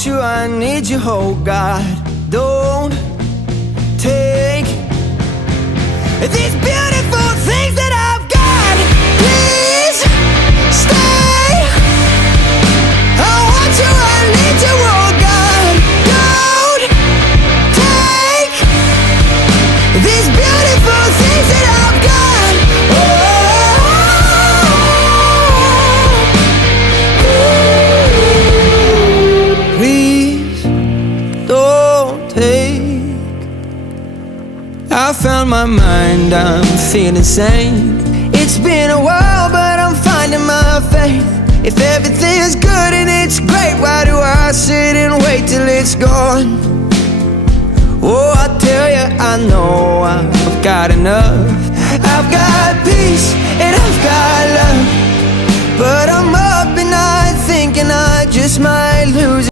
want you, I need you, oh God. Don't take these beautiful things that I've got. Please stay. I want you, I need you, oh God. Don't take these beautiful things that I've got. Please don't take. I found my mind, I'm feeling sane. It's been a while, but I'm finding my faith. If everything's good and it's great, why do I sit and wait till it's gone? Oh, I tell you, I know I've got enough. I've got peace and I've got love, but I'm up at night thinking I just might lose it.